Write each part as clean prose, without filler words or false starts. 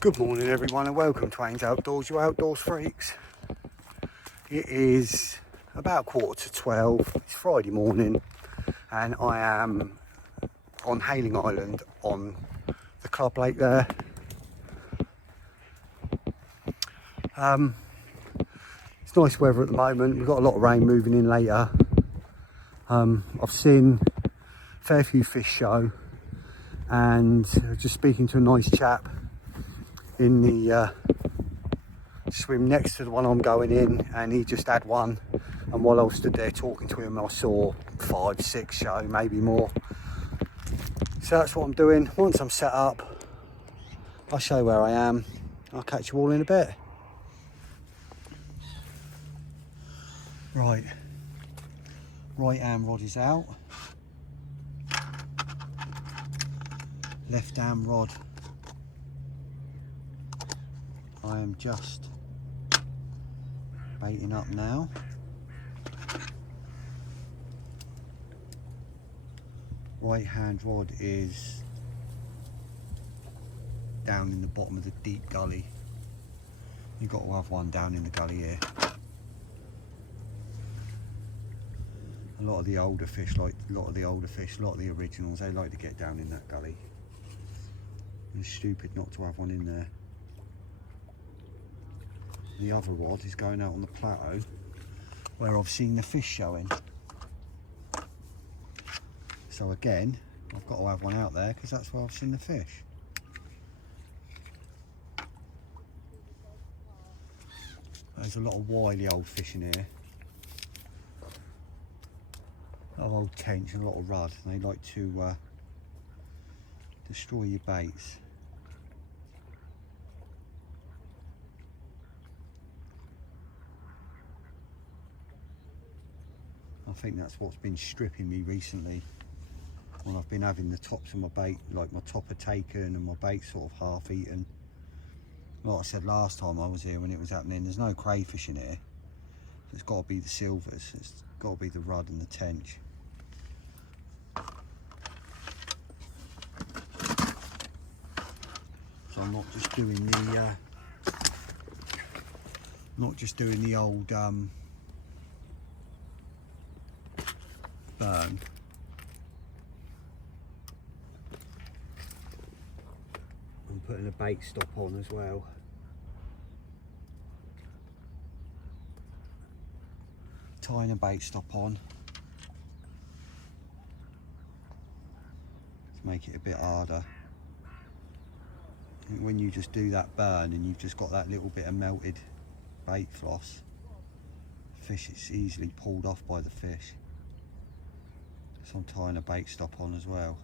Good morning everyone and welcome to Ains Outdoors, you outdoors freaks. It is about 11:45, it's Friday morning and I am on Hailing Island on the club lake there. It's nice weather at the moment, we've got a lot of rain moving in later. I've seen a fair few fish show and just speaking to a nice chap in the swim next to the one I'm going in, and he just had one, and while I was stood there talking to him I saw 5, 6 show, maybe more. So that's what I'm doing. Once I'm set up I'll show you where I am. I'll catch you all in a bit. Right hand rod is out, left hand rod I am just baiting up now. Right hand rod is down in the bottom of the deep gully. You've got to have one down in the gully here. A lot of the older fish, a lot of the originals, they like to get down in that gully. It's stupid not to have one in there. The other rod is going out on the plateau where I've seen the fish showing. So again, I've got to have one out there because that's where I've seen the fish. There's a lot of wily old fish in here. A lot of old tench and a lot of rudd, and they like to destroy your baits. I think that's what's been stripping me recently, when I've been having the tops of my bait, like my topper taken and my bait sort of half eaten. Like I said last time I was here when it was happening, there's no crayfish in here. It's got to be the silvers, it's got to be the rudd and the tench. So I'm not just doing the old burn. I'm putting a bait stop on as well. Tying a bait stop on to make it a bit harder. I think when you just do that burn and you've just got that little bit of melted bait floss, fish is easily pulled off by the fish. So I'm tying a bait stop on as well.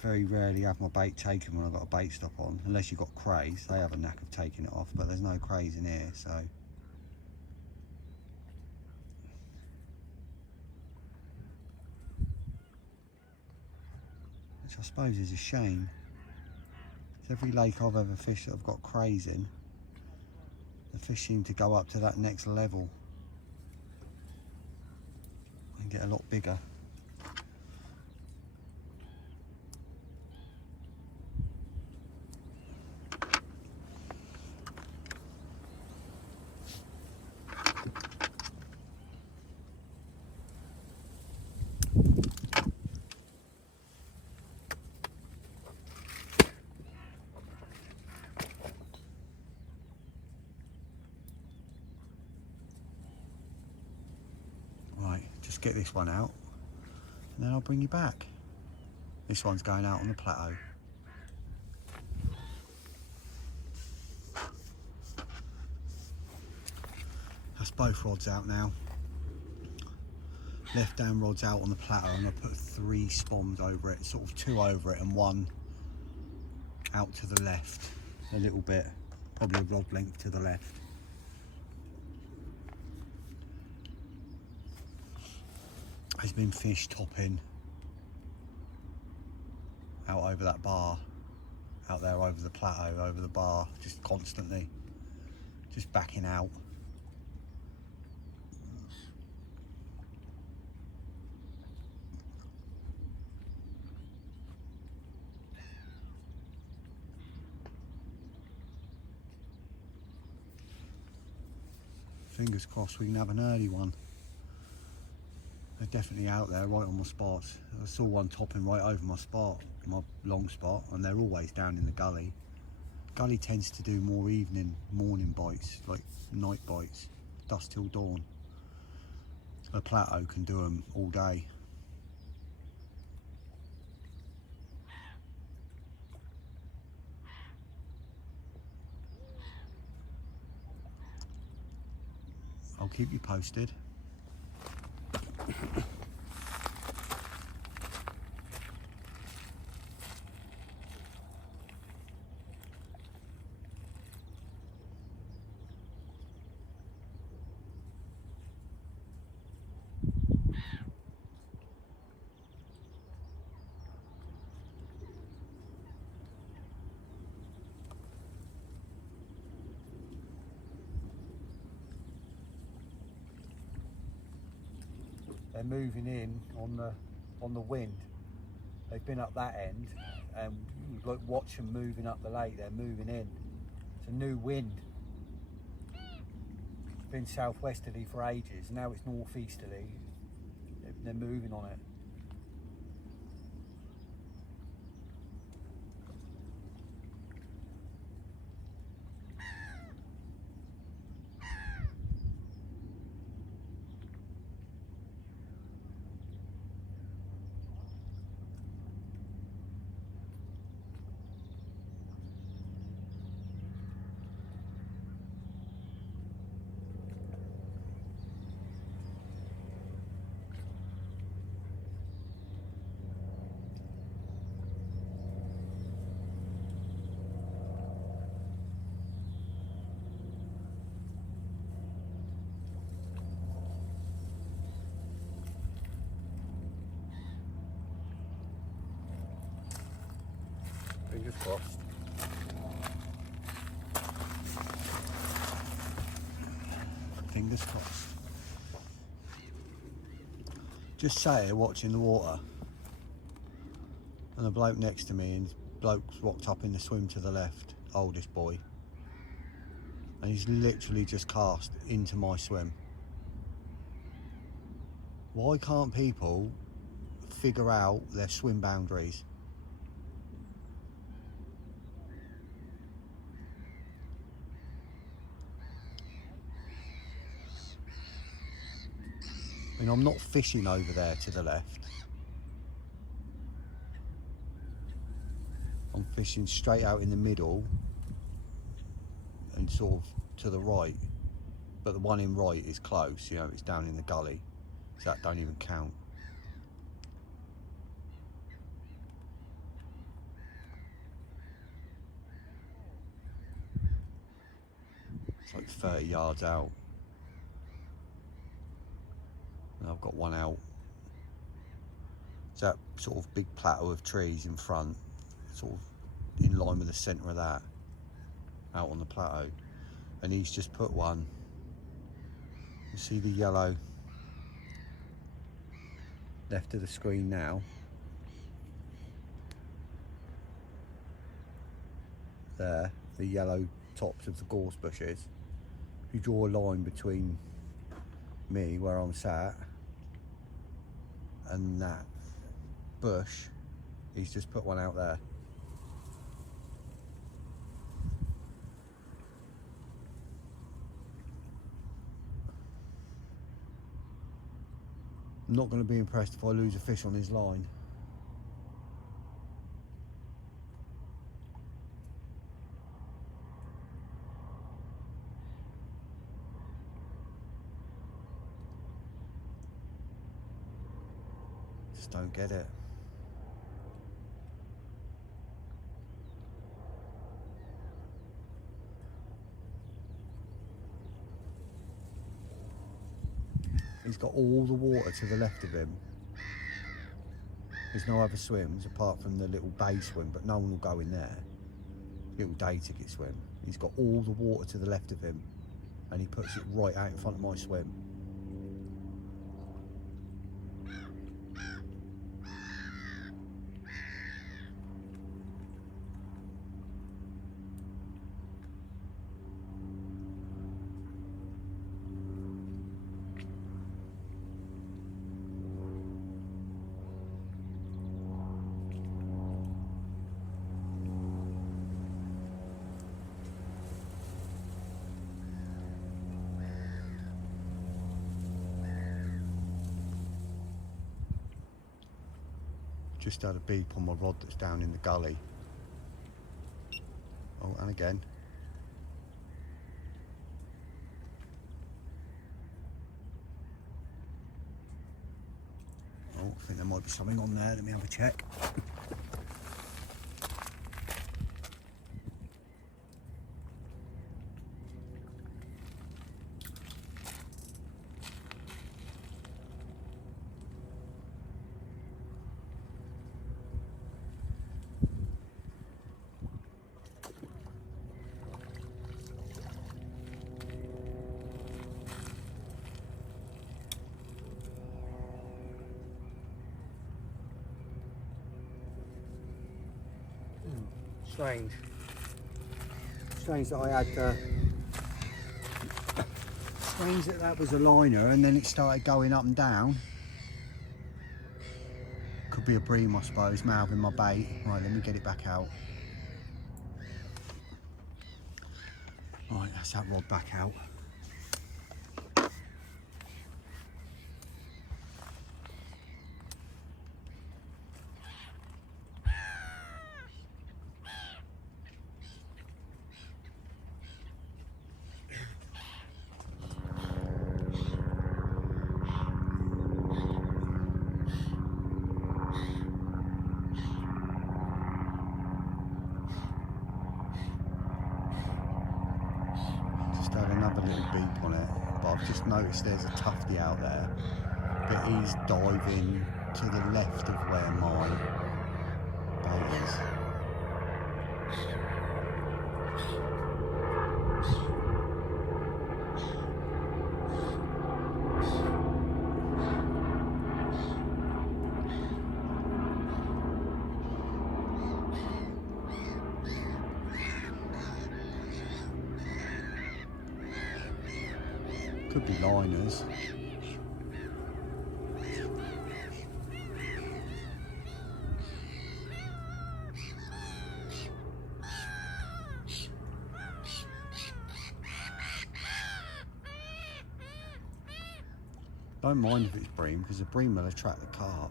Very rarely have my bait taken when I've got a bait stop on, unless you've got crays. They have a knack of taking it off, but there's no crays in here, so. Which I suppose is a shame. It's every lake I've ever fished that I've got crays in, the fish seem to go up to that next level and get a lot bigger. Just get this one out and then I'll bring you back. This one's going out on the plateau. That's both rods out now. Left hand rod's out on the plateau, and I put 3 spoms over it, sort of 2 over it and 1 out to the left a little bit, probably a rod length to the left. There's been fish topping out over that bar, out there over the plateau, over the bar, just constantly, just backing out. Fingers crossed we can have an early one. They're definitely out there right on my spots. I saw one topping right over my spot, my long spot, and they're always down in the gully. Gully tends to do more morning bites, like night bites, dusk till dawn. A plateau can do them all day. I'll keep you posted. They're moving in on the wind. They've been up that end, and you like watch them moving up the lake. They're moving in. It's a new wind. It's been southwesterly for ages. Now it's northeasterly. They're moving on it. Fingers crossed. Fingers crossed. Just sat here watching the water, and the bloke next to me, and the bloke's walked up in the swim to the left, oldest boy, and he's literally just cast into my swim. Why can't people figure out their swim boundaries? I mean, I'm not fishing over there to the left. I'm fishing straight out in the middle and sort of to the right. But the one in right is close, you know, it's down in the gully. So that don't even count. It's like 30 yards out. And I've got one out. It's that sort of big plateau of trees in front, sort of in line with the centre of that, out on the plateau. And he's just put one. You see the yellow left of the screen now? There, the yellow tops of the gorse bushes. If you draw a line between me, where I'm sat, and that bush, he's just put one out there. I'm not going to be impressed if I lose a fish on his line. Just don't get it. He's got all the water to the left of him. There's no other swims apart from the little bay swim, but no one will go in there. Little day ticket swim. He's got all the water to the left of him, and he puts it right out in front of my swim. Just had a beep on my rod that's down in the gully. Oh, and again. Oh, I think there might be something on there. Let me have a check. Strange. Strange that I had strange that that was a liner and then it started going up and down. Could be a bream, I suppose, mouthing my bait. Right, let me get it back out. Right, that's that rod back out. Had another little beep on it, but I've just noticed there's a tufty out there, but he's diving to the left of where my bait is. Could be liners. Don't mind if it's bream, because the bream will attract the carp.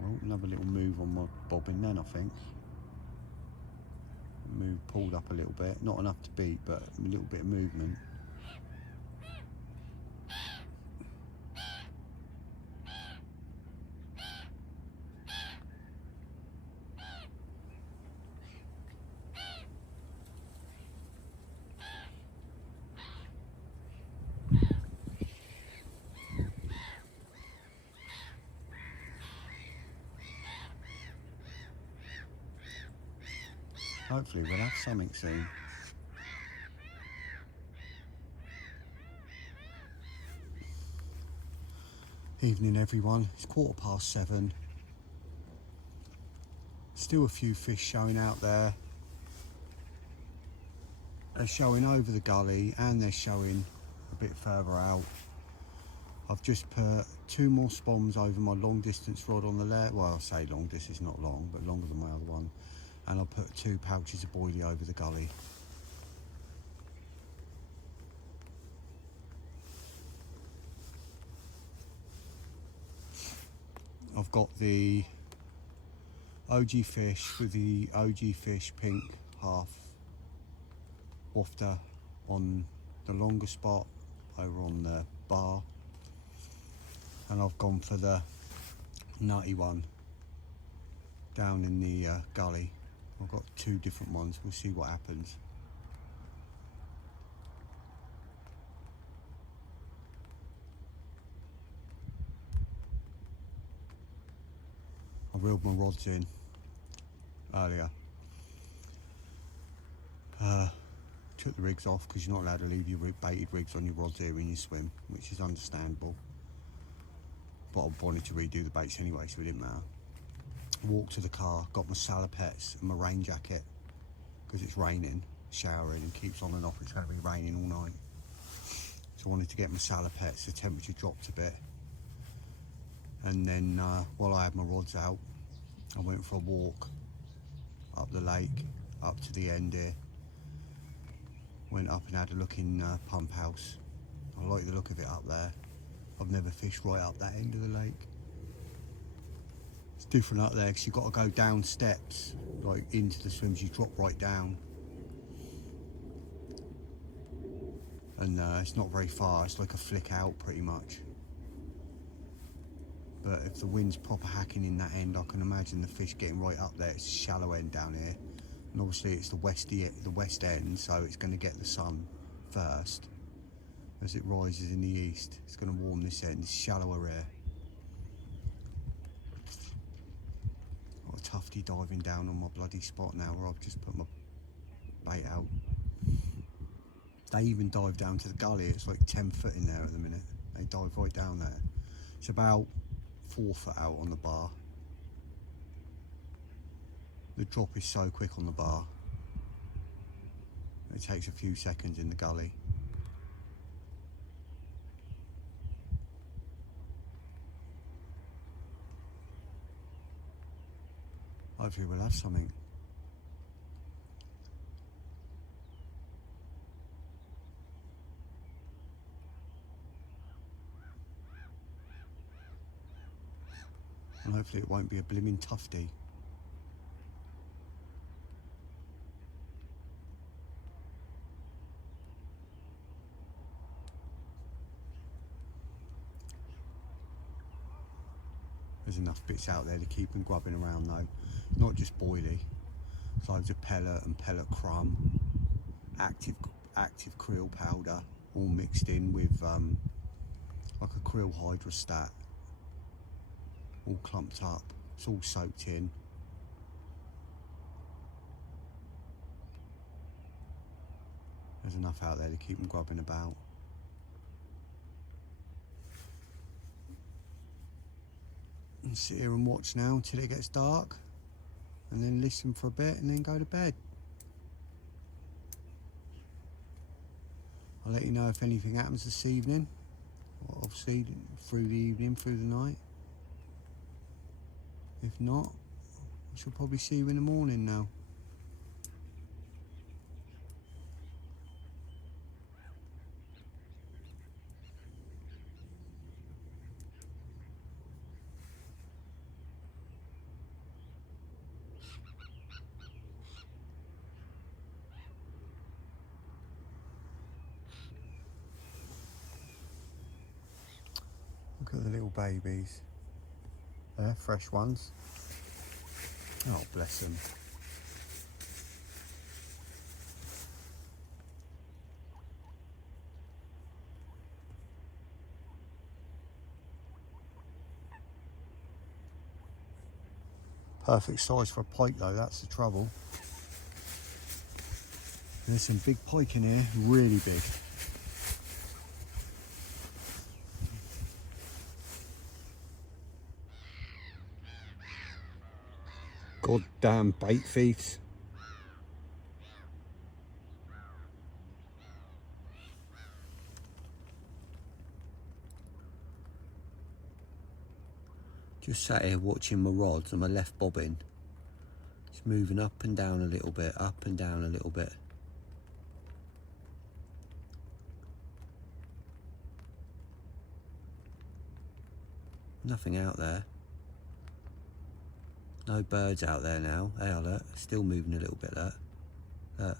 Well, another little move on my bobbin then, I think. Move pulled up a little bit, not enough to beat, but a little bit of movement. Hopefully we'll have something soon. Evening everyone, it's 7:15. Still a few fish showing out there. They're showing over the gully and they're showing a bit further out. I've just put 2 more spoms over my long distance rod on the left. Well, I say long distance, not long, but longer than my other one. And I'll put 2 pouches of boilie over the gully. I've got the OG fish with the OG fish pink half wafter on the longer spot over on the bar, and I've gone for the nutty one down in the gully. I've got 2 different ones, we'll see what happens. I reeled my rods in earlier. Took the rigs off because you're not allowed to leave your baited rigs on your rods here when you swim, which is understandable. But I wanted to redo the baits anyway, so it didn't matter. Walked to the car, got my salopettes and my rain jacket because it's raining, showering and keeps on and off. It's going to be raining all night. So I wanted to get my salopettes, the temperature dropped a bit. And then while I had my rods out, I went for a walk up the lake, up to the end here. Went up and had a look in Pump House. I like the look of it up there. I've never fished right up that end of the lake. It's different up there because you've got to go down steps, like into the swims, you drop right down. And it's not very far, it's like a flick out pretty much. But if the wind's proper hacking in that end, I can imagine the fish getting right up there. It's a shallow end down here. And obviously it's the west end, so it's going to get the sun first. As it rises in the east, it's going to warm this end, it's shallower here. Got a tufty diving down on my bloody spot now where I've just put my bait out. They even dive down to the gully, it's like 10 foot in there at the minute. They dive right down there. It's about 4 foot out on the bar. The drop is so quick on the bar. It takes a few seconds in the gully. Hopefully we'll have something. And hopefully it won't be a blimmin' tufty. There's enough bits out there to keep them grubbing around though. Not just boilie. There's loads of pellet and pellet crumb, active krill powder, all mixed in with like a krill hydrostat, all clumped up. It's all soaked in. There's enough out there to keep them grubbing about. And sit here and watch now until it gets dark, and then listen for a bit and then go to bed. I'll let you know if anything happens this evening, or obviously through the evening, through the night. If not, I shall probably see you in the morning now. Look at the little babies. They're fresh ones. Oh, bless them. Perfect size for a pike though, that's the trouble. There's some big pike in here, really big. Goddamn bait thieves. Just sat here watching my rods and my left bobbin. It's moving up and down a little bit, up and down a little bit. Nothing out there. No birds out there now. They are, look, still moving a little bit, look. Look.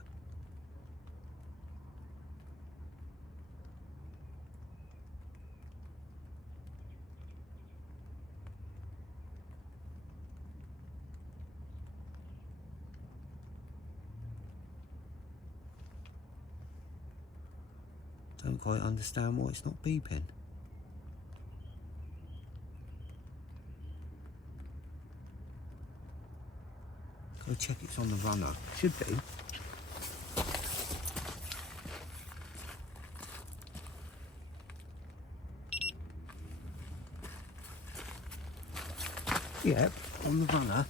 Don't quite understand why it's not beeping. Go check it's on the runner. Should be. Yep, on the runner.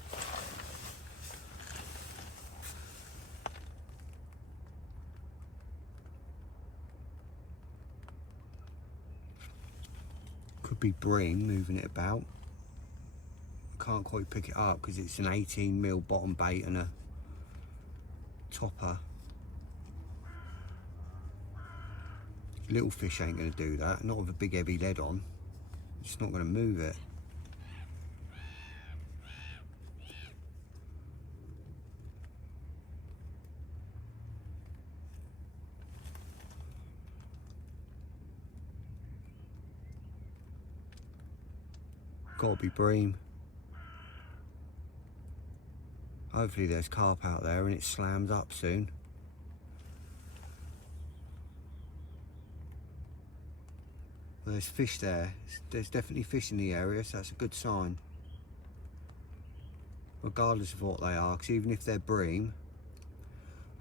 Could be bream moving it about. Can't quite pick it up because it's an 18mm bottom bait and a topper. Little fish ain't going to do that, not with a big heavy lead on. It's not going to move it. Gotta be bream. Hopefully there's carp out there and it slams up soon. There's fish there. There's definitely fish in the area, so that's a good sign. Regardless of what they are, because even if they're bream,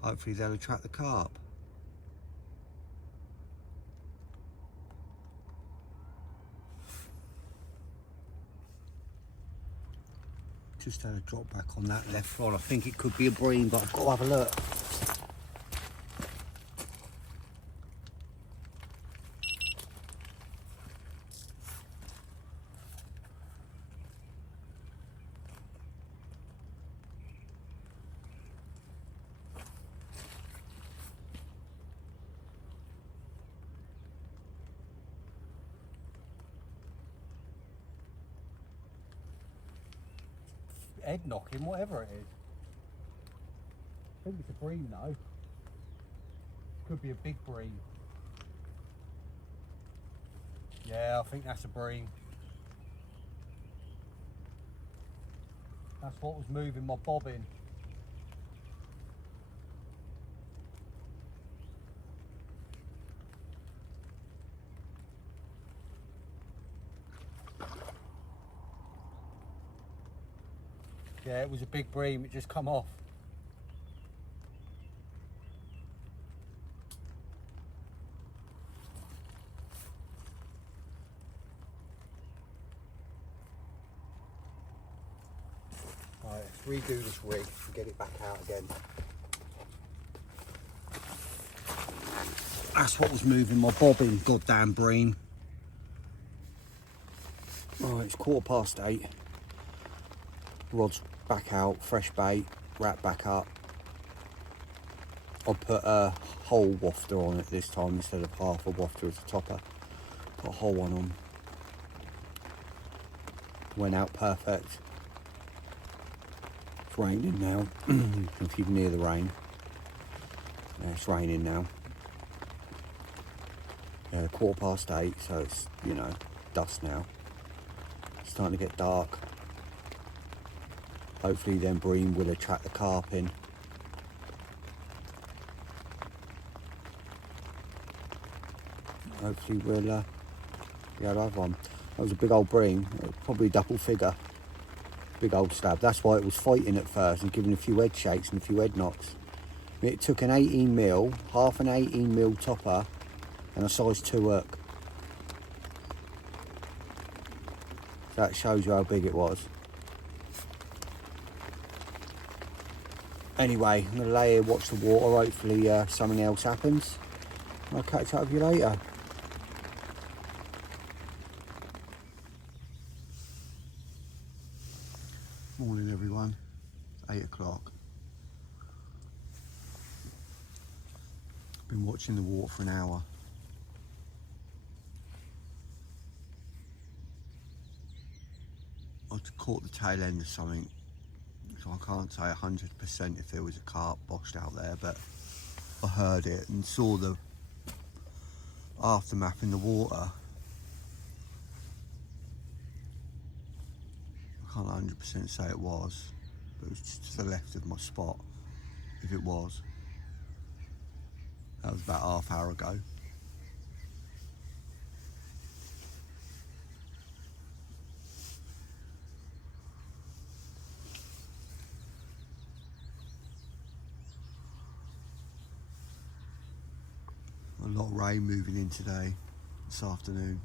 hopefully they'll attract the carp. Just had a drop back on that left rod. I think it could be a bream, but I've got to have a look. Head knocking, whatever it is. I think it's a bream though. Could be a big bream. Yeah, I think that's a bream. That's what was moving my bobbin. Yeah, it was a big bream, it just come off. Right, let's redo this rig and get it back out again. That's what was moving my bobbin, goddamn bream. Right, it's 8:15. Rod's back out, fresh bait, wrap back up. I'll put a whole wafter on it this time instead of half a wafter as a topper. Put a whole one on. Went out perfect. It's raining now. If you can hear the rain. Yeah, it's raining now. Yeah, 8:15, so it's, you know, dusk now. It's starting to get dark. Hopefully then bream will attract the carp in. Hopefully we'll be able to have one. That was a big old bream, probably double figure. Big old stab. That's why it was fighting at first and giving a few head shakes and a few head knocks. It took an 18mm, half an 18mm topper and a size 2 hook. That shows you how big it was. Anyway, I'm going to lay here, watch the water, hopefully something else happens. I'll catch up with you later. Morning everyone, 8 o'clock. Been watching the water for an hour. I caught the tail end of something, so I can't say 100% if there was a carp boshed out there, but I heard it and saw the aftermath in the water. I can't 100% say it was, but it was just to the left of my spot, if it was. That was about half hour ago. A lot of rain moving in today, this afternoon.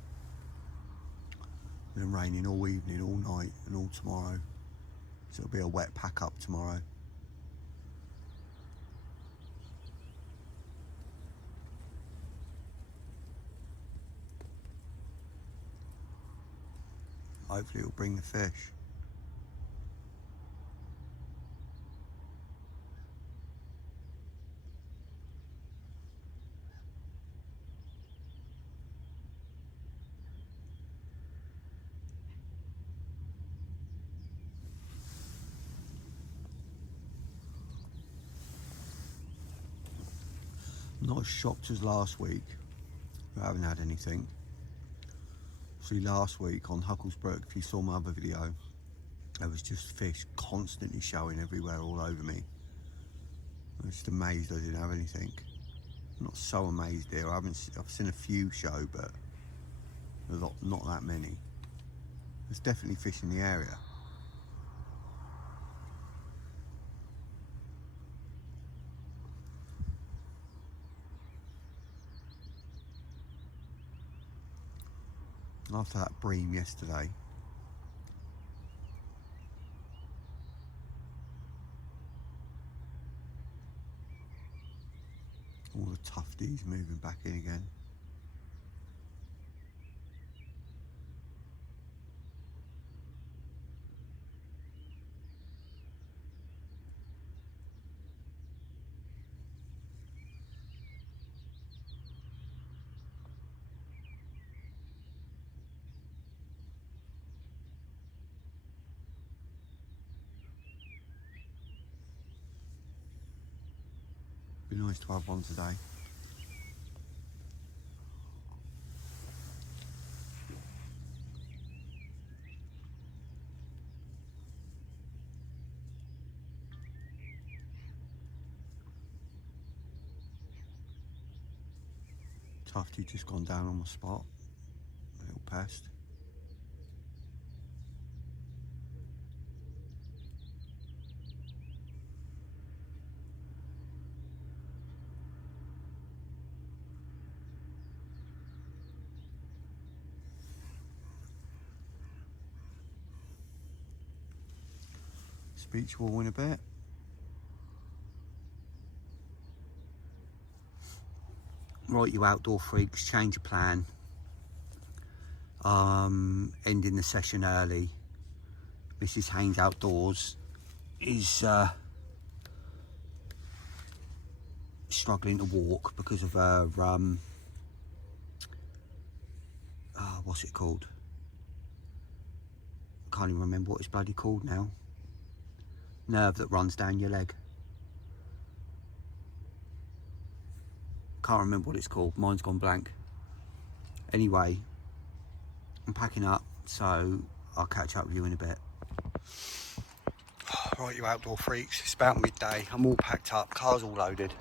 Been raining all evening, all night and all tomorrow. So it'll be a wet pack up tomorrow. Hopefully it'll bring the fish. Not as shocked as last week. I haven't had anything. See, last week on Hucklesbrook, if you saw my other video, there was just fish constantly showing everywhere all over me. I was just amazed I didn't have anything. I'm not so amazed here. I've seen a few show, but not that many. There's definitely fish in the area. After that bream yesterday, all the tufties moving back in again. Be nice to have one today. Tufty just gone down on my spot. A little pest. Beach wall in a bit. Right, you outdoor freaks, change of plan. Ending the session early. Mrs. Haynes Outdoors is struggling to walk because of her what's it called? Can't even remember what it's bloody called now. Nerve that runs down your leg. Can't remember what it's called. Mine's gone blank. Anyway, I'm packing up, so I'll catch up with you in a bit. Right, you outdoor freaks, it's about midday. I'm all packed up, car's all loaded.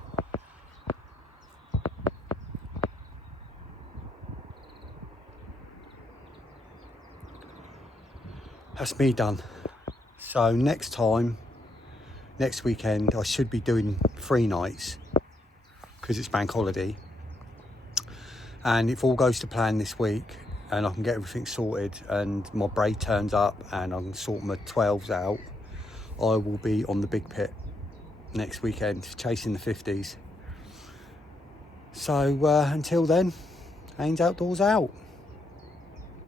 That's me done. So next weekend, I should be doing 3 nights because it's bank holiday. And if all goes to plan this week and I can get everything sorted and my braid turns up and I can sort my 12s out, I will be on the big pit next weekend chasing the 50s. So until then, Haynes Outdoors out.